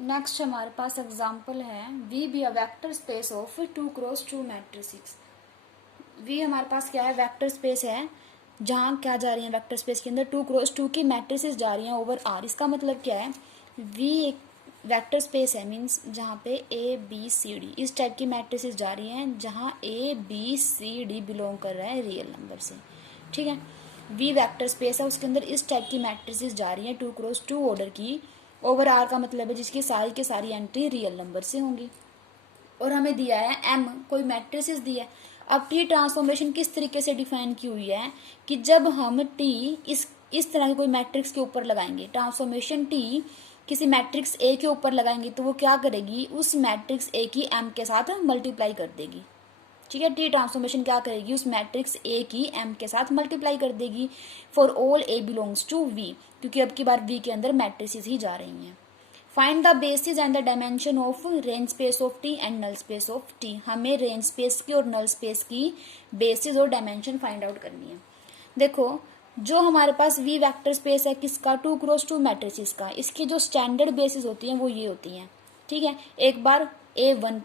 Next हमारे पास example है V be a vector space of 2x2 matrices. V हमारे पास क्या है, वेक्टर स्पेस है जहाँ क्या जा रही है, वेक्टर स्पेस के अंदर 2x2 की मैट्रिसेस जा रही हैं ओवर आर। इसका मतलब क्या है, वी एक वेक्टर स्पेस है मीन्स जहाँ पे ए बी सी डी इस टाइप की मैट्रिसेस जा रही हैं जहाँ A B C D belong कर रहा है रियल नंबर से। ठीक है, वी वेक्टर स्पेस है, उसके अंदर इस टाइप की मैट्रिसेस जा रही हैं 2x2 ऑर्डर की ओवर आर का मतलब है जिसकी सारी की सारी एंट्री रियल नंबर से होंगी। और हमें दिया है एम, कोई मैट्रिसेस दिया है। अब टी ट्रांसफॉर्मेशन किस तरीके से डिफाइन की हुई है कि जब हम टी इस तरह के कोई मैट्रिक्स के ऊपर लगाएंगे, ट्रांसफॉर्मेशन टी किसी मैट्रिक्स ए के ऊपर लगाएंगे तो वो क्या करेगी, उस मैट्रिक्स ए की एम के साथ मल्टीप्लाई कर देगी। ठीक है, टी ट्रांसफॉर्मेशन क्या करेगी, उस मैट्रिक्स ए की एम के साथ मल्टीप्लाई कर देगी for all A belongs to V, क्योंकि अब की बार वी के अंदर मैट्रिसेस ही जा रही हैं। Find the basis and the dimension of range space of T and null space of T. हमें रेंज स्पेस की और नल स्पेस की बेसिस और डायमेंशन फाइंड आउट करनी है। देखो, जो हमारे पास वी वेक्टर स्पेस है किसका, 2x2 मैट्रिसेस का, इसकी जो स्टैंडर्ड बेसिस होती हैं वो ये होती हैं। ठीक है, एक बार ए वन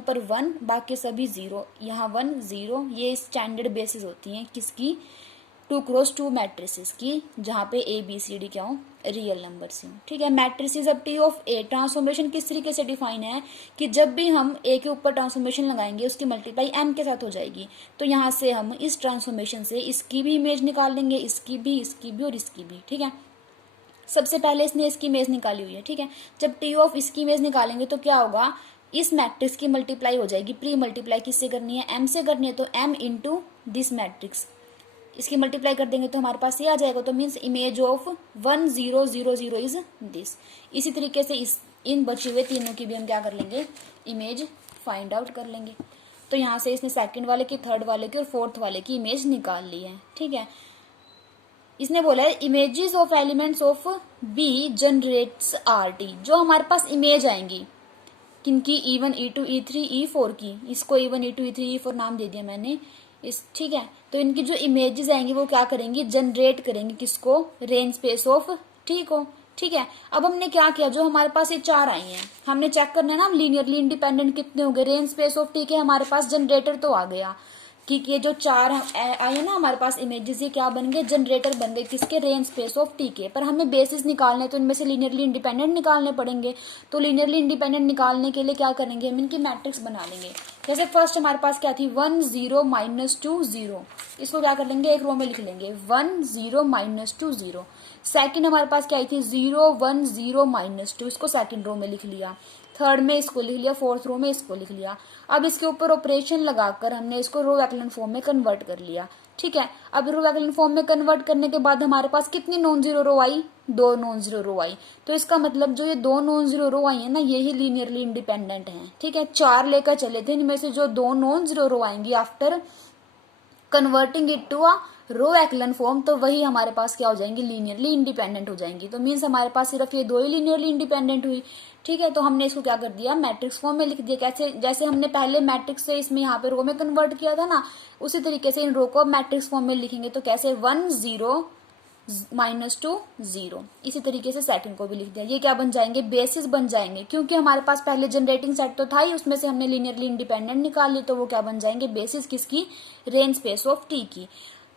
पर वन, बाकी सभी जीरो, यहाँ 1 0, ये स्टैंडर्ड बेसिस होती हैं किसकी, 2x2 मैट्रिसेस की, जहाँ पे ए बी सी डी क्या हो, रियल नंबर से। ठीक है, मैट्रिसेस अब टी ऑफ ए ट्रांसफॉर्मेशन किस तरीके से डिफाइन है कि जब भी हम ए के ऊपर ट्रांसफॉर्मेशन लगाएंगे उसकी मल्टीप्लाई एम के साथ हो जाएगी। तो यहाँ से हम इस ट्रांसफॉर्मेशन से इसकी भी इमेज निकाल लेंगे, इसकी भी और इसकी भी। ठीक है, सबसे पहले इसने इसकी इमेज निकाली हुई है। ठीक है, जब टी ऑफ इसकी इमेज निकालेंगे तो क्या होगा, इस मैट्रिक्स की मल्टीप्लाई हो जाएगी, प्री मल्टीप्लाई किससे करनी है, एम से करनी है, तो एम इंटू दिस मैट्रिक्स, इसकी मल्टीप्लाई कर देंगे तो हमारे पास ये आ जाएगा। तो means image of 1 0 0 0 is this. इसी तरीके से इन बचे हुए तीनों की भी हम क्या कर लेंगे, इमेज फाइंड आउट कर लेंगे। तो यहाँ से इसने सेकंड वाले की, थर्ड वाले की और फोर्थ वाले की इमेज निकाल ली है। ठीक है, इसने बोला है images of elements of B generates R T. जो हमारे पास इमेज आएंगी किनकी, E1 E2 E3 E4 की, इसको E1 E2 E3 E4 नाम दे दिया मैंने इस। ठीक है, तो इनकी जो इमेजेस आएंगी वो क्या करेंगी, जनरेट करेंगे किसको, रेंज स्पेस ऑफ टी को। ठीक है, अब हमने क्या किया, जो हमारे पास ये 4 आई हैं हमने चेक करना है ना लीनियरली इंडिपेंडेंट कितने हो गए, रेंज स्पेस ऑफ टी के हमारे पास जनरेटर तो आ गया कि ये जो 4 आए ना हमारे पास इमेजेस, ये क्या बन गए, जनरेटर बन गए किसके, रेंज स्पेस ऑफ टी के। पर हमें बेसिस निकालने तो इनमें से लीनियरली इंडिपेंडेंट निकालने पड़ेंगे। तो लीनियरली इंडिपेंडेंट निकालने के लिए क्या करेंगे, हम इनकी मैट्रिक्स बना लेंगे। जैसे फर्स्ट हमारे पास क्या थी, 1 0 -2 0, इसको क्या कर लेंगे, एक रो में लिख लेंगे 1 0 -2 0। सेकंड हमारे पास क्या आई थी, 0 1 0 -2, इसको सेकंड रो में लिख लिया। थर्ड में इसको लिख लिया, फोर्थ रो में इसको लिख लिया। अब इसके ऊपर ऑपरेशन लगाकर हमने इसको रो एक्लन फॉर्म में कन्वर्ट कर लिया। ठीक है, अब रो एक्लन फॉर्म में कन्वर्ट करने के बाद हमारे पास कितनी नॉन जीरो रो आई, 2 नॉन जीरो रो आई। तो इसका मतलब जो ये 2 नॉन जीरो रो आई है ना, ये ही लीनियरली इंडिपेंडेंट है। ठीक है, 4 लेकर चले थे, इनमें से जो 2 नॉन जीरो रो आएंगी after converting it to a row echelon form, तो वही हमारे पास क्या हो जाएंगी, लीनियरली इंडिपेंडेंट हो जाएंगी। तो मीन्स हमारे पास सिर्फ ये 2 ही लीनियरली इंडिपेंडेंट हुई। ठीक है, तो हमने इसको क्या कर दिया, मैट्रिक्स फॉर्म में लिख दिया। कैसे, जैसे हमने पहले मैट्रिक्स से इसमें यहाँ पे रो में कन्वर्ट किया था ना, उसी तरीके से इन रो को मैट्रिक्स फॉर्म में लिखेंगे। तो कैसे, 1 0 -2 0, इसी तरीके से सेकंड को भी लिख दिया। ये क्या बन जाएंगे, बेसिस बन जाएंगे, क्योंकि हमारे पास पहले जनरेटिंग सेट तो था ही, उसमें से हमने लीनियरली इंडिपेंडेंट निकाल ली, तो वो क्या बन जाएंगे, बेसिस किसकी, रेंज स्पेस ऑफ टी की।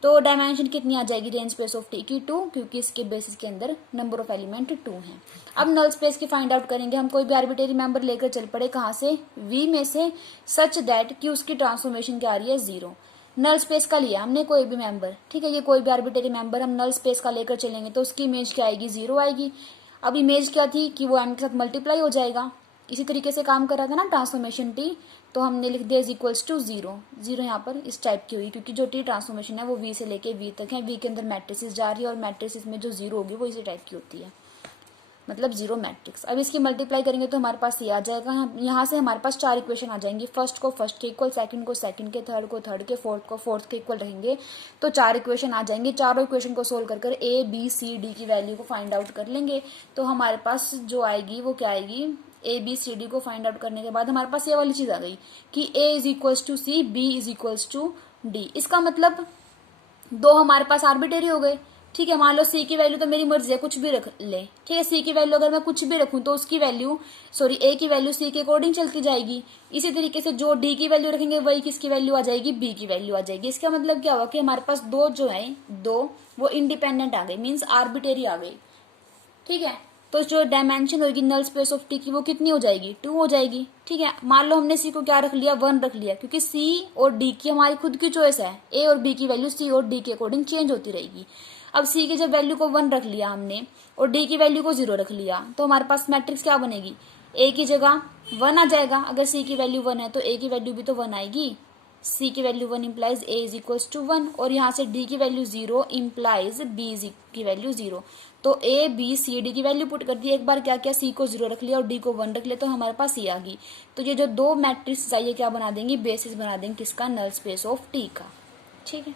तो डायमेंशन कितनी आ जाएगी रेंज स्पेस ऑफ टी की, 2, क्योंकि इसके बेसिस के अंदर नंबर ऑफ एलिमेंट 2 है। अब नल स्पेस की फाइंड आउट करेंगे हम। कोई भी आर्बिट्रेरी मेंबर लेकर चल पड़े, कहाँ से, वी में से, सच दैट कि उसकी ट्रांसफॉर्मेशन क्या आ रही है, 0। नल स्पेस का लिया हमने कोई भी मेंबर। ठीक है, ये कोई भी आर्बिट्रेरी मेंबर हम नल स्पेस का लेकर चलेंगे तो उसकी इमेज क्या आएगी, 0 आएगी। अब इमेज क्या थी कि वो एम के साथ मल्टीप्लाई हो जाएगा। इसी तरीके से काम कर रहा था ना ट्रांसफॉर्मेशन टी, तो हमने लिख दिया इज इक्वल्स टू 0। 0 यहाँ पर इस टाइप की हुई, क्योंकि जो टी ट्रांसफॉर्मेशन है वो वी से लेके वी तक है। वी के अंदर मैट्रिसेस जा रही है और मैट्रिसेस में जो 0 होगी वो इसी टाइप की होती है, मतलब 0 मैट्रिक्स। अब इसकी मल्टीप्लाई करेंगे तो हमारे पास ये आ जाएगा। यहाँ से हमारे पास 4 इक्वेशन आ जाएंगी। फर्स्ट को फर्स्ट के इक्वल, सेकंड को सेकंड के, थर्ड को थर्ड के, फोर्थ को फोर्थ के इक्वल रहेंगे। तो 4 इक्वेशन आ जाएंगे। चारों इक्वेशन को सोल्व कर ए बी सी डी की वैल्यू को फाइंड आउट कर लेंगे। तो हमारे पास जो आएगी वो क्या आएगी, ए बी सी डी को फाइंड आउट करने के बाद हमारे पास ये वाली चीज आ गई कि A is equals to C, B is equals to D. इसका मतलब 2 हमारे पास आर्बिट्रेरी हो गए। ठीक है, मान लो सी की वैल्यू तो मेरी मर्जी है, कुछ भी रख ले, ठीक है। सी की वैल्यू अगर मैं कुछ भी रखूं तो उसकी वैल्यू ए की वैल्यू सी के अकॉर्डिंग चलती जाएगी। इसी तरीके से जो डी की वैल्यू रखेंगे वही किसकी वैल्यू आ जाएगी, बी की वैल्यू आ जाएगी। इसका मतलब क्या हुआ कि हमारे पास दो जो है दो वो इंडिपेंडेंट आ गई, मीन्स आर्बिट्रेरी आ गई, ठीक है। तो जो डायमेंशन होगी नल स्पेस ऑफ टी की वो कितनी हो जाएगी, 2 हो जाएगी, ठीक है। मान लो हमने सी को क्या रख लिया, 1 रख लिया, क्योंकि सी और डी की हमारी खुद की चॉइस है, ए और बी की वैल्यू सी और डी के अकॉर्डिंग चेंज होती रहेगी। अब सी की जब वैल्यू को 1 रख लिया हमने और डी की वैल्यू को 0 रख लिया तो हमारे पास मैट्रिक्स क्या बनेगी, ए की जगह 1 आ जाएगा। अगर सी की वैल्यू 1 है तो ए की वैल्यू भी तो 1 आएगी। सी की value 1 implies A is equals to 1, और यहाँ से डी की वैल्यू 0 इंप्लाइज बी की वैल्यू 0। तो ए बी सी डी की वैल्यू पुट कर दी, एक बार क्या किया, सी को 0 रख लिया और डी को 1 रख लिया, तो हमारे पास ये आ गई। तो ये जो दो मैट्रिक्स चाहिए क्या बना देंगी, बेसिस बना देंगे किसका, नल स्पेस ऑफ टी का, ठीक है।